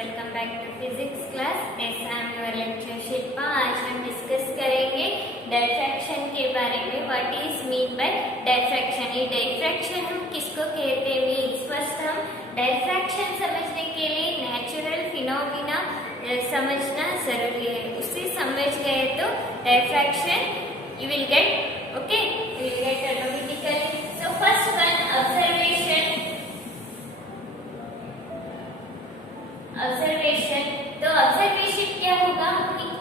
Welcome back to physics class. ऐसा हम your lecture Shilpa. आज हम डिस्कस करेंगे डायफ्रैक्शन के बारे में। What is mean by diffraction? ये डायफ्रैक्शन हम किसको कहते हैं? मीन्स फर्स्ट हम डायफ्रैक्शन समझने के लिए नेचुरल फिनोमिना समझना जरूरी है। उसे समझ गए तो diffraction you will get okay, you will get automatically. So first one observation. तो ऑब्जर्वेशन क्या होगा?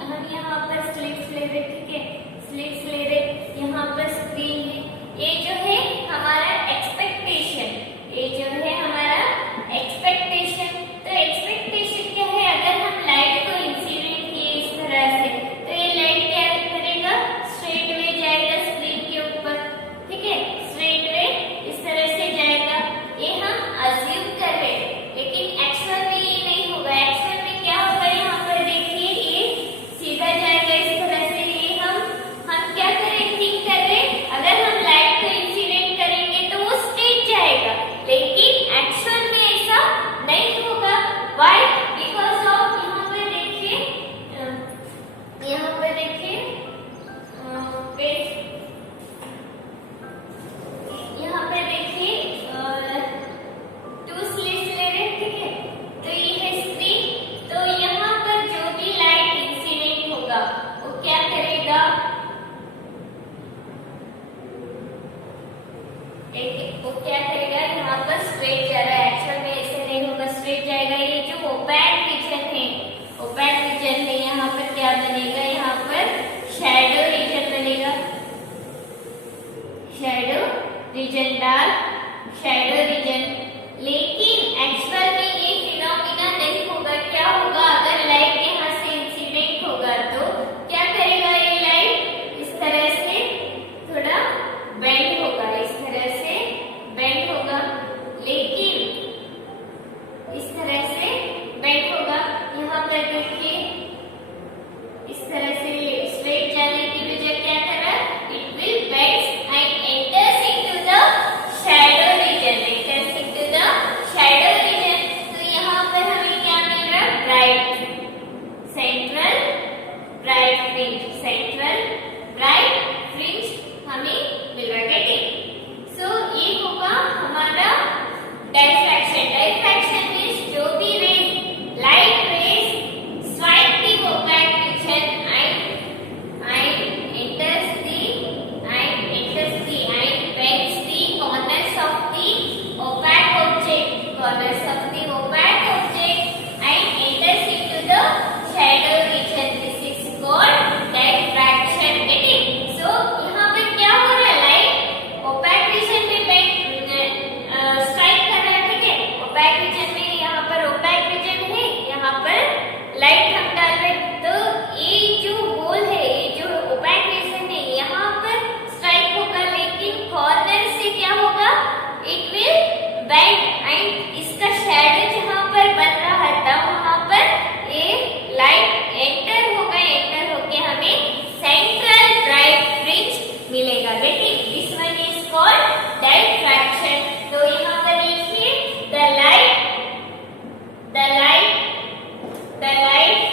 हम यहाँ पर स्लिट्स ले रहे, ठीक है, स्लिट्स ले रहे, यहाँ पर स्क्रीन है, ये जो है हमारा एक्सपेक्टेशन, ये जो है हमारा एक्सपेक्टेशन। तो एक्सपेक्टेशन क्या है? अगर हम लाइट को इंसिडेंट किए इस तरह से, तो ये लाइट क्या करेगा? स्ट्रेट वे जाएगा स्क्रीन के ऊपर, ठीक है, स्ट्रेट वे इस तरह से जाएगा। ये हम अज्यूम कर रहे हैं, लेकिन एक्चुअल में ये नहीं होगा। एक्चुअल में क्या होगा? यहाँ पर देखिए, ये सीधा जाएगा इस तरह से। ये हम क्या करें? थिंक कर रहे, अगर हम लाइट को इंसिडेंट करेंगे तो वो स्ट्रेट जाएगा, लेकिन एक्चुअल में ऐसा नहीं होगा। व्हाई? बिकॉज ऑफ यहाँ पर देखिए, यहाँ पर देखिए यहाँ पर देखिए टू स्लिट्स ले रहे, ठीक है, तो ये है स्क्रीन। तो यहाँ पर जो भी लाइट इंसिडेंट होगा वो क्या करेगा? वो क्या करेगा? यहाँ पर स्ट्रेट जा रहा है, एक्चुअल में ऐसे नहीं होगा, स्ट्रेट जाएगा। ये जो ओपैक रीजन है, ओपैक रीजन है, यहाँ पर क्या बनेगा? यहाँ पर शैडो रीजन बनेगा, shadow reason, dark shadow reason. लेकिन एक्चुअल में ये फिनोमिना नहीं होगा। क्या होगा? अगर लाइट यहाँ से इंसिडेंट होगा तो क्या करेगा? ये लाइट इस तरह से थोड़ा बेंड होगा, इस तरह से बेंड होगा, लेकिन इस तरह से बेंड होगा। यहाँ पर देखिए, इस तरह से स्ट्रेट जाने की वजह क्या कर रहा है? It will bend and enters into the shadow reason, enters into the shadow reason. तो यहाँ पर हमें क्या मिल रहा है? Bright central bright fringe, central bright fringe हमें मिल रहा है, ठीक। सो ये होगा हमारा डायफ्रैक्शन। डायफ्रैक्शन मींस जो भी rays, light rays strike the opaque region and enters the and bends the corners of the opaque object, corners of the opaque object and enters into the shadow region. This is called diffraction. Getting? So यहाँ पे क्या हो रहा है? Light opaque region में bend strike कर रहा है, ठीक है, opaque region में। यहाँ पर opaque region है, यहाँ पर लाइट हम डाल रहे, तो ये जो होल है, ये जो ओपैक रीजन है, यहाँ पर स्ट्राइक होगा, लेकिन कॉर्नर से क्या होगा? इट विल बेंड एंड इसका शैडो जहाँ पर बन रहा था वहाँ पर ये लाइट एंटर होगा, एंटर होके हमें सेंट्रल ब्राइट फ्रिंज मिलेगा। लेकिन this one is called diffraction. तो यहाँ पर देखिए, the light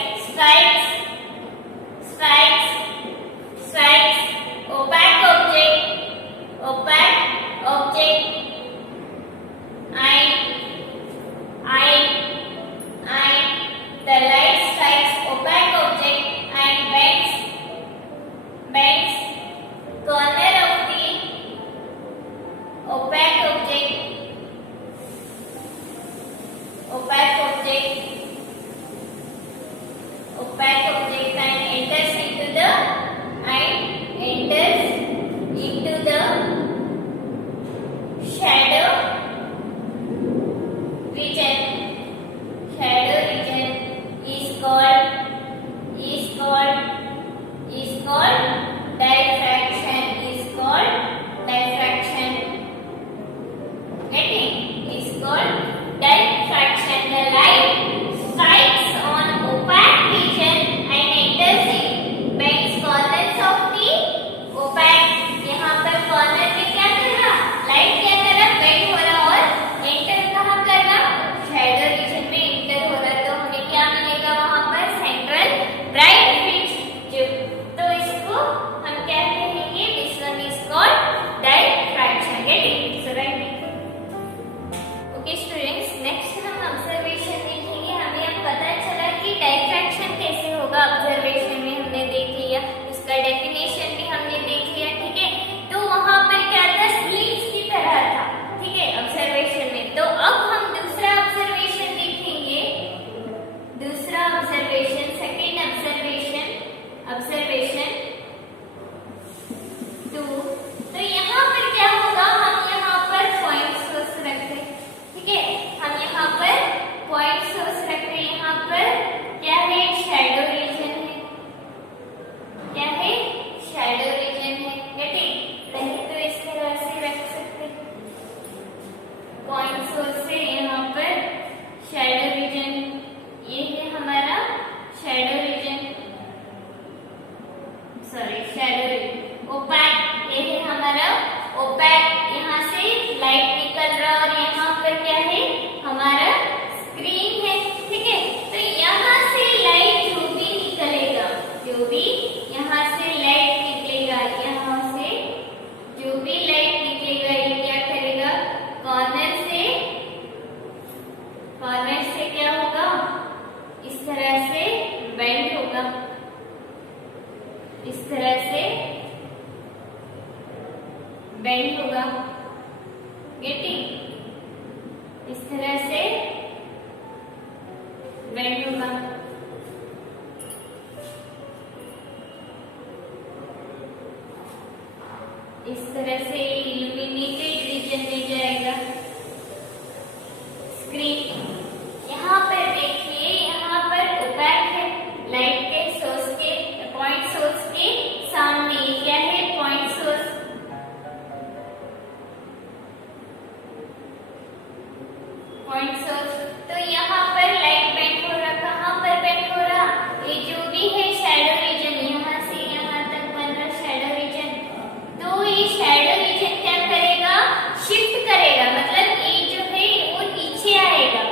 बेंड होगा। इस तरह से इल्यूमिनेटेड रीजन में जाएगा स्क्रीन। यहाँ पर देखिए, यहाँ पर ओपैक है, लाइट के सोर्स के पॉइंट सोर्स के सामने क्या है, पॉइंट सोर्स। पॉइंट सोर्स तो यहाँ पर लाइट बेंड हो रहा, कहाँ पर बेंड हो रहा, ये जो भी है शैडो रीजन, यहाँ से यहाँ तक बन रहा शैडो रीजन। तो ये शैडो रीजन क्या करेगा, शिफ्ट करेगा, मतलब ये जो है वो नीचे आएगा,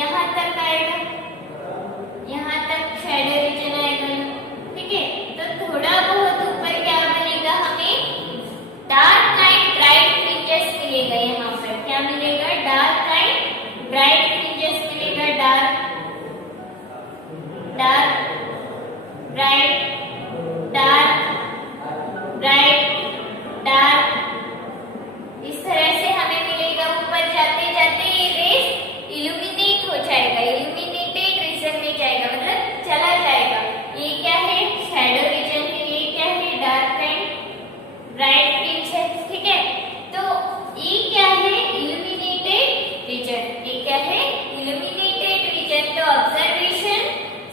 यहाँ तक आएगा, यहाँ तक शैडो रीजन आएगा। ठीक है, तो थोड़ा बहुत ऊपर क्या बनेगा, हमें डार्क एंड ब्राइट फ्रिंजेस मिलेगा। यहाँ पर क्या मिलेगा, डार्क एंड ब्राइट फ्रिंजेस मिलेगा। Dark dark bright, dark bright, dark, इस तरह से हमें मिलेगा। ऊपर जाते जाते ये रेस इल्यूमिनेट हो जाएगा, इल्यूमिनेटेड रीजन में जाएगा, मतलब चला जाएगा। ये क्या है, शैडो रीजन है, ये क्या है, डार्क एंड ब्राइट फ्रिंज है। ठीक है, तो ये क्या है, इल्यूमिनेटेड रीजन। ये क्या है, इल्यूमिनेटेड रीजन। तो ऑब्जर्वेशन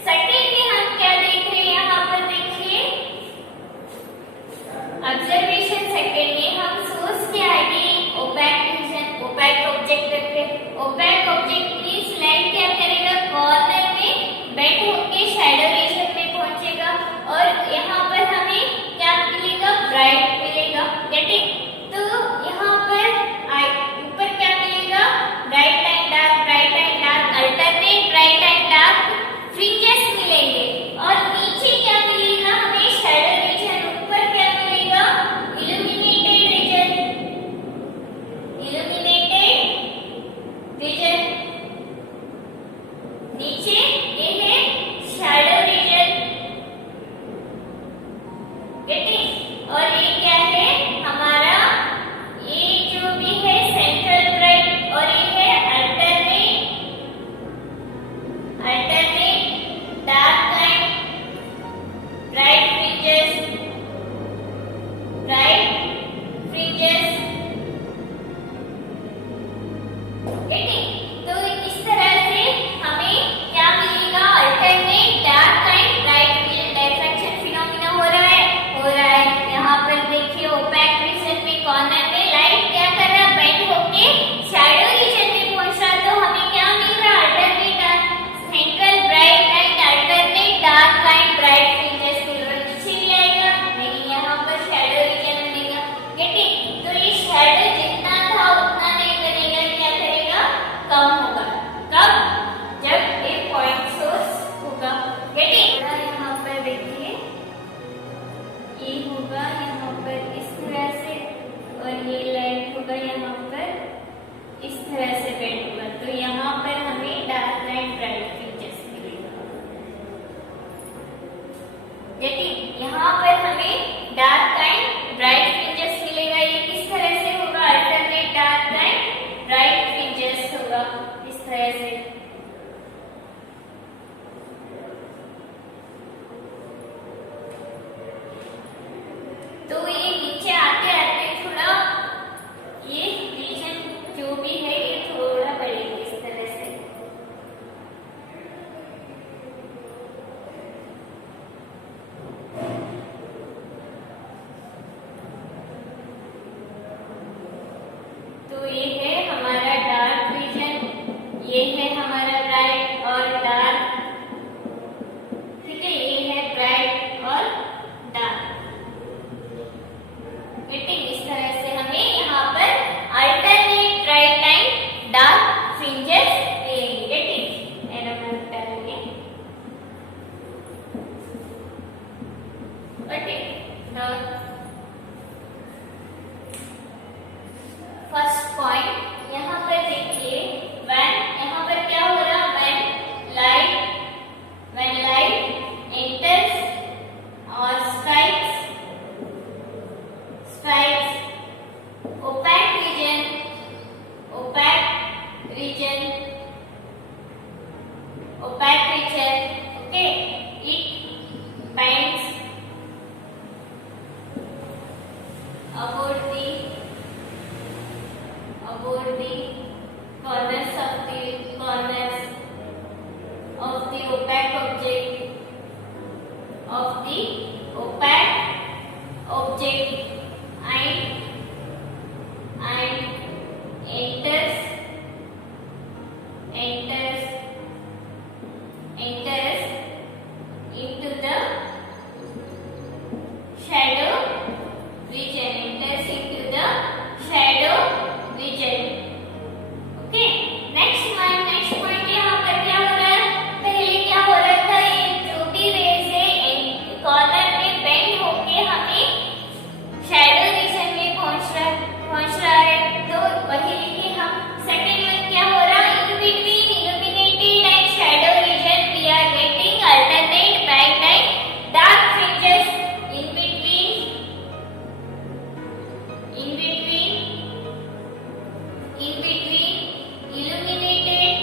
सेकंड में हम क्या देख रहे हैं, यहाँ पर देखिए, ऑब्जर्वेशन सेकंड में हम सोर्स के आगे ओपैक रीजन, ओपैक ऑब्जेक्ट रखे। ओपैक ऑब्जेक्ट मींस लाइट क्या करेगा, कॉर्नर में बेंड होके शैडो रीजन में पहुंचेगा, और यहाँ पर हमें क्या मिलेगा, ब्राइट मिलेगा। गेटिंग, तो यहाँ पर ऊपर क्या मिलेगा, bright and dark, bright and dark, alternate bright and dark fringes मिलेंगे। और नीचे क्या मिलेगा, हमें शैडो रीजन। ऊपर क्या मिलेगा, इल्यूमिनेटेड रीजन, इल्यूमिनेटेड रीजन। नीचे ये है शैडो रीजन। गेटिंग, और ये क्या है हमारा, ये जो भी है सेंट्रल ब्राइट, और ये है alternate dark and bright fringes, bright fringes. Getting, तो इस तरह से हमें क्या मिलेगा, alternate dark and bright region. Diffraction phenomena हो रहा है, हो रहा है। यहाँ पर देखिए, ओपैक रीजन में कॉर्नर में लाइट क्या कर रहा, बेंड होके शैडो रीजन में पहुंच रहा। तो हमें क्या मिल रहा, alternate central bright and alternate dark and bright fringes मिल रहा। नीचे भी आएगा नहीं, यहाँ पर शैडो रीजन बनेगा। गेटिंग, तो ये शैडो जितना था उतना नहीं बनेगा, क्या करेगा, कम होगा। कब, जब ये पॉइंट सोर्स होगा। गेटिंग, यहाँ पर देखिए, ये होगा यहाँ पर इस तरह से, और ये लाइट होगा यहाँ पर इस तरह से बेंड होगा। तो यहाँ पर हमें डार्क एंड ब्राइट फ्रिंजेस मिलेगा। गेटिंग, यहाँ पर हमें डार्क एंड ब्राइट फ्रिंजेस मिलेगा। ये किस तरह से होगा, alternate dark and bright fringes होगा, इस तरह से। तो ये नीचे आते आते थोड़ा ये रीजन जो भी है ये थोड़ा बढ़ेगा इस तरह से। region. Okay, it bends about the corners of the opaque object and enters into the shadow region. Okay, next point यहाँ पर क्या हो रहा है? पहले क्या हो रहा था? ये जो भी रेज है कॉर्नर में बेंड होके हमें शैडो रीजन में पहुंच रहा है, तो वही लिखे हम. सेकंड वन क्या हो रहा? In between illuminated and shadow region we are getting alternate bright light dark fringes in between illuminated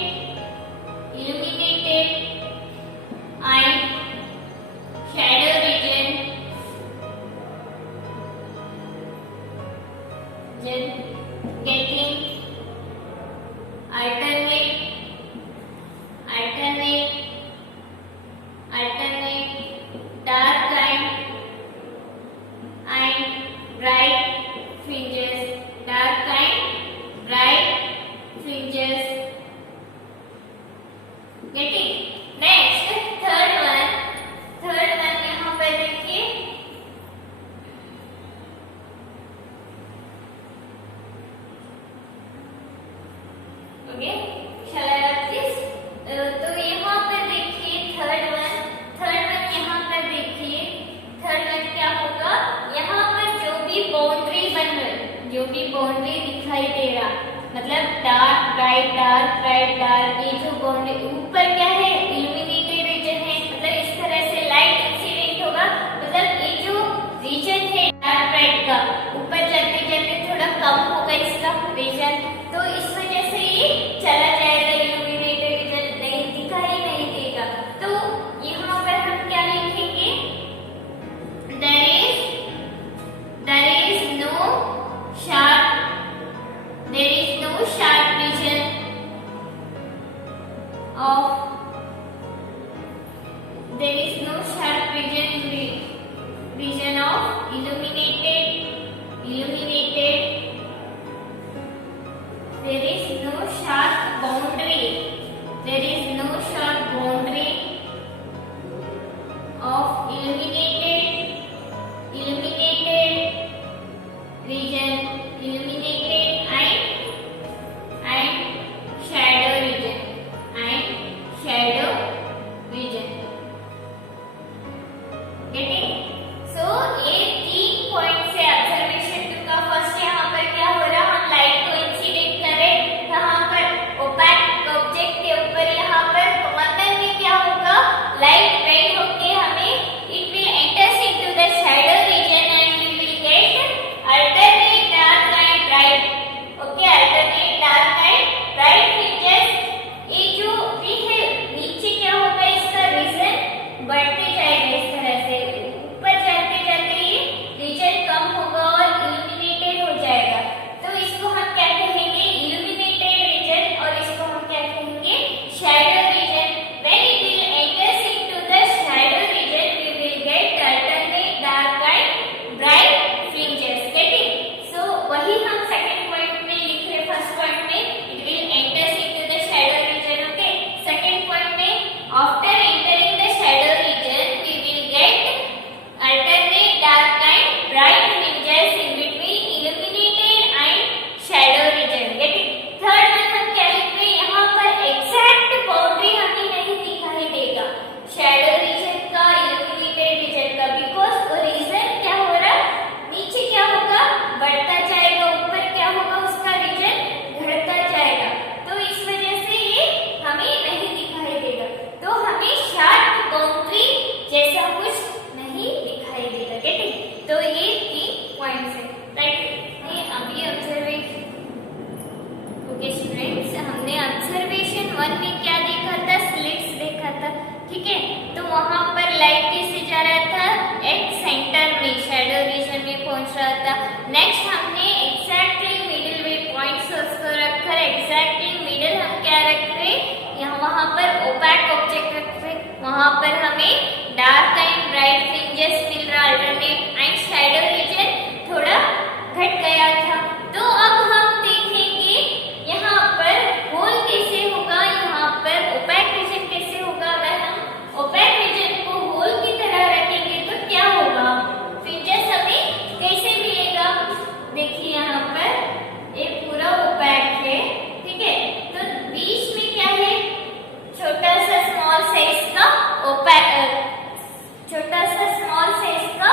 and shadow region getting alternate dark and bright fringes. Getting. Next, third one यहाँ पर देखिए. Okay, shall I write this? तो यहाँ पर देखिए third one यहाँ पर देखिए. थर्ड वन क्या होगा? यहाँ पर जो भी बाउंड्री दिखाई दे रहा, मतलब डार्क ब्राइट, ये जो बाउंड्री ऊपर क्या है? इल्यूमिनेटेड रीजन है, मतलब इस तरह से लाइट इंसिडेंट होगा. मतलब ये जो रीजन है डार्क ब्राइट का, ऊपर जाते जाते थोड़ा कम होगा इसका रीजन, तो इस वजह से ये चला जाएगा. इल्यूमिनेटेड रीजन दिखाई नहीं देगा. तो यहाँ पर हम क्या लिखेंगे? there is no sharp region of illuminated. There is no sharp boundary of illuminated region, and shadow region. Getting? So ये 3 पॉइंट से ऑब्जर्वेशन 2 का फर्स्ट यहाँ पर क्या हो रहा? हम लाइट को इंसिडेंट कर रहे, यहाँ पर ओपैक ऑब्जेक्ट के ऊपर यहाँ ठीक है, तो वहां पर लाइट कैसे जा रहा था, एक सेंटर में शैडो रीजन में पहुंच रहा था। नेक्स्ट हमने एग्जैक्टली मिडिल में पॉइंट सोर्स को रखकर एग्जैक्टली मिडिल हम क्या रख रहे, यहाँ वहां पर ओपैक ऑब्जेक्ट रख रहे, वहां पर हमें डार्क एंड ब्राइट फ्रिंजेस मिल रहा अल्टरनेट एंड शैडो रीजन थोड़ा घट गया था। तो अब हम देखेंगे यहाँ पर होल कैसे होगा, यहाँ पर ओपैक रीजन कैसे होगा। अगर हम ओपैक रीजन को होल की तरह रखेंगे तो क्या होगा, फ्रिंजेस हमें कैसे मिलेगा। देखिए यहाँ पर एक पूरा ओपैक है, ठीक है, तो बीच में क्या है, छोटा सा स्मॉल साइज का ओपैक, छोटा सा स्मॉल साइज का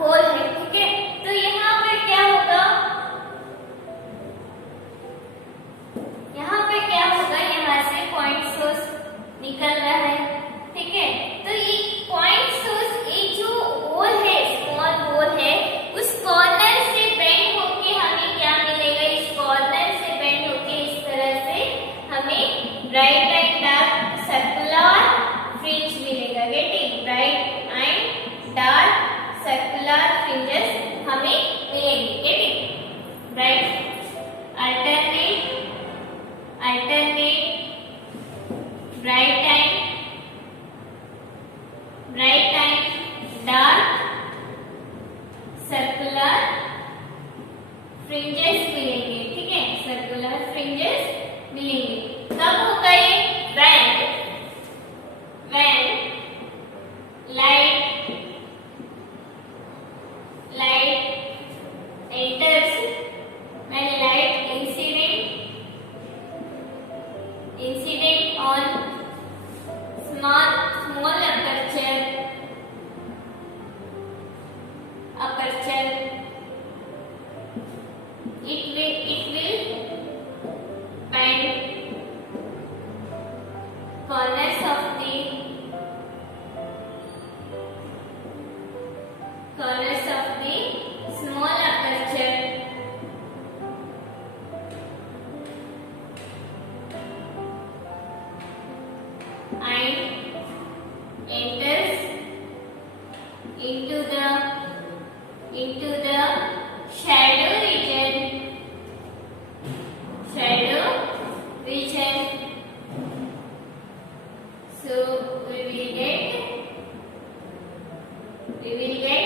होल है, ठीक है। तो यहाँ पर क्या होगा, यहाँ पे क्या होगा, यहाँ से पॉइंट सोर्स निकल रहा है, ठीक है। तो ये पॉइंट सोर्स, ये जो होल है, स्मॉल होल है, उस कॉर्नर से बेंड होके हमें क्या मिलेगा, इस कॉर्नर से बेंड होके इस तरह से हमें bright and dark circular fringe मिलेगा। Getting, bright and dark circular fringes हमें मिलेंगे। Getting, bright alternate bright and dark circular fringes मिलेंगे, ठीक है, circular fringes मिलेंगे। कब होगा ये, when light enters, when light incident on small aperture, it will bend corners of the small aperture and enters into the shadow region. So we will get